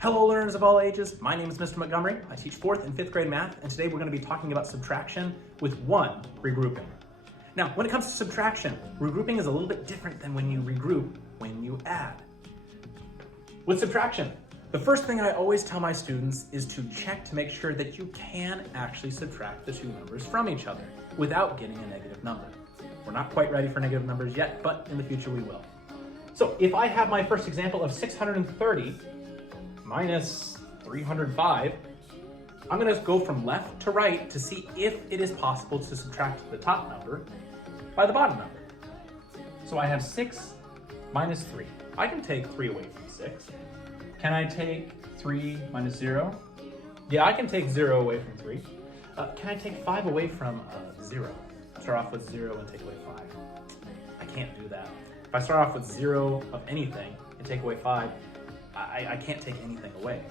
Hello learners of all ages, my name is Mr. Montgomery. I teach 4th and 5th grade math, and today we're going to be talking about subtraction with one regrouping. Now, when it comes to subtraction, regrouping is a little bit different than when you regroup when you add. With subtraction, the first thing I always tell my students is to check to make sure that you can actually subtract the two numbers from each other without getting a negative number. We're not quite ready for negative numbers yet, but in the future we will. So if I have my first example of 630 minus 305, I'm going to go from left to right to see if it is possible to subtract the top number by the bottom number. So I have 6 minus 3. I can take 3 away from 6. Can I take 3 minus 0? Yeah, I can take 0 away from 3. Can I take 5 away from 0? Start off with 0 and take away 5. I can't do that. If I start off with 0 of anything and take away 5, I can't take anything away.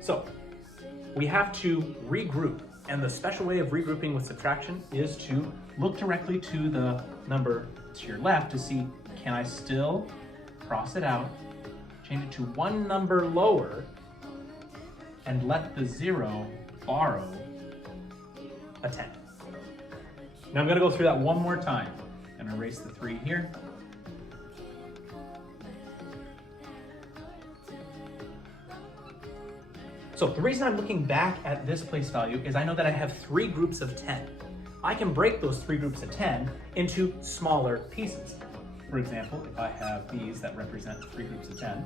So we have to regroup, and the special way of regrouping with subtraction is to look directly to the number to your left to see, can I still cross it out, change it to one number lower, and let the 0 borrow a 10. Now I'm going to go through that one more time. I'm going to erase the 3 here. So the reason I'm looking back at this place value is I know that I have 3 groups of 10. I can break those 3 groups of 10 into smaller pieces. For example, if I have these that represent 3 groups of 10,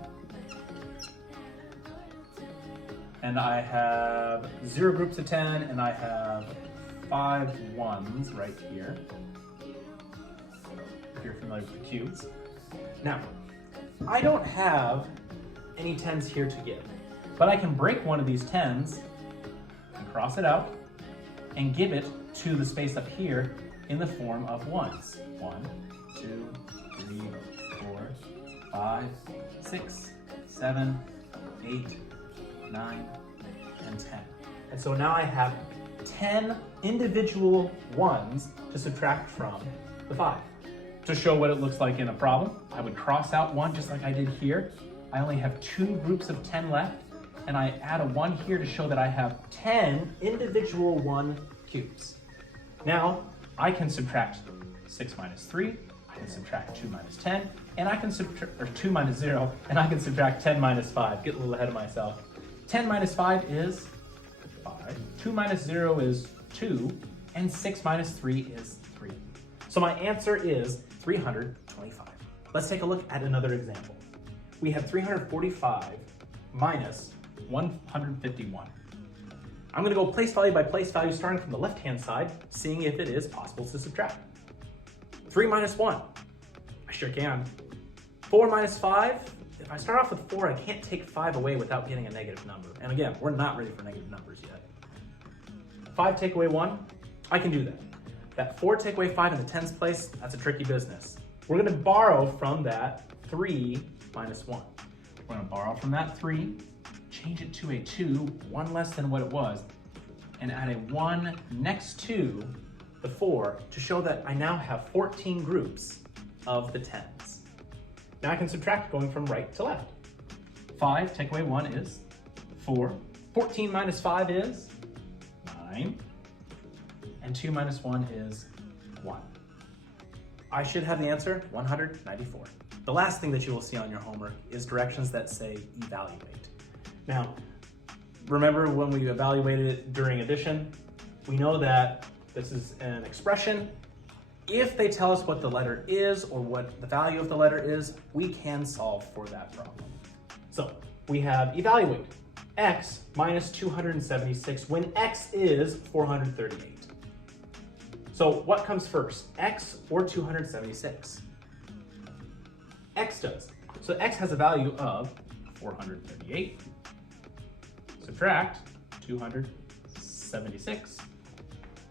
and I have 0 groups of 10, and I have 5 ones right here, if you're familiar with the cubes. Now, I don't have any 10s here to give, but I can break one of these 10s and cross it out and give it to the space up here in the form of ones. 1, 2, 3, 4, 5, 6, 7, 8, 9, and 10. And so now I have 10 individual ones to subtract from the 5. To show what it looks like in a problem, I would cross out 1 just like I did here. I only have 2 groups of 10 left, and I add a 1 here to show that I have 10 individual 1 cubes. Now, I can subtract 6 minus 3, I can subtract 2 minus 10, and I can subtract, or 2 minus 0, and I can subtract 10 minus 5. Get a little ahead of myself. 10 minus 5 is 5, 2 minus 0 is 2, and 6 minus 3 is 3. So my answer is 325. Let's take a look at another example. We have 345 minus 151. I'm going to go place value by place value starting from the left-hand side, seeing if it is possible to subtract. 3 minus 1, I sure can. 4 minus 5, if I start off with 4, I can't take 5 away without getting a negative number. And again, we're not ready for negative numbers yet. 5 take away 1, I can do that. That 4 take away 5 in the tens place, that's a tricky business. We're going to borrow from that 3 minus 1. We're going to borrow from that 3, change it to a 2, 1 less than what it was, and add a 1 next to the 4 to show that I now have 14 groups of the 10s. Now I can subtract going from right to left. 5 take away 1 is 4. 14 minus 5 is 9. And 2 minus 1 is 1. I should have the answer, 194. The last thing that you will see on your homework is directions that say evaluate. Now, remember when we evaluated it during addition, we know that this is an expression. If they tell us what the letter is or what the value of the letter is, we can solve for that problem. So we have evaluate, x minus 276 when x is 438. So what comes first, x or 276? X does. So x has a value of 438. Subtract 276.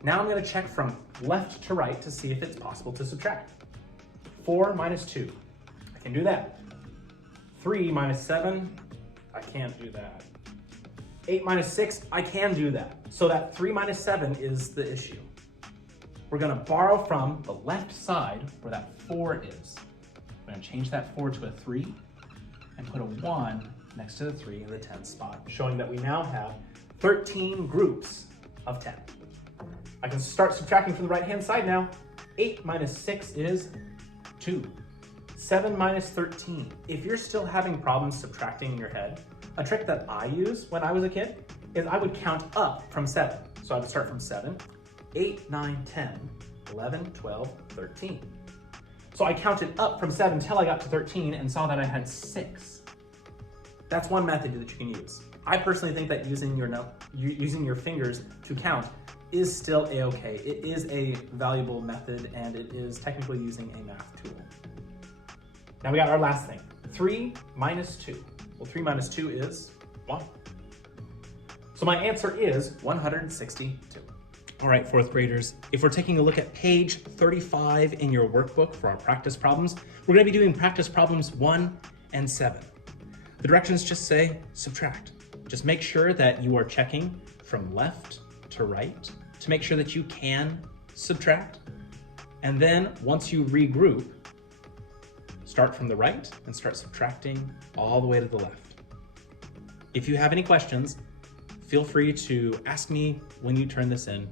Now I'm going to check from left to right to see if it's possible to subtract. 4 minus 2, I can do that. 3 minus 7, I can't do that. 8 minus 6, I can do that. So that 3 minus 7 is the issue. We're going to borrow from the left side where that 4 is. We're going to change that 4 to a 3 and put a 1 next to the 3 in the 10 spot, showing that we now have 13 groups of 10. I can start subtracting from the right-hand side now. 8 minus 6 is 2. 7 minus 13. If you're still having problems subtracting in your head, a trick that I used when I was a kid is I would count up from 7. So I would start from 7, 8, 9, 10, 11, 12, 13. So I counted up from 7 until I got to 13 and saw that I had 6. That's one method that you can use. I personally think that using your fingers to count is still a-okay. It is a valuable method, and it is technically using a math tool. Now we got our last thing, 3 minus 2. Well, 3 minus 2 is 1. So my answer is 162. All right, fourth graders, if we're taking a look at page 35 in your workbook for our practice problems, we're gonna be doing practice problems 1 and 7. The directions just say subtract. Just make sure that you are checking from left to right to make sure that you can subtract. And then once you regroup, start from the right and start subtracting all the way to the left. If you have any questions, feel free to ask me when you turn this in.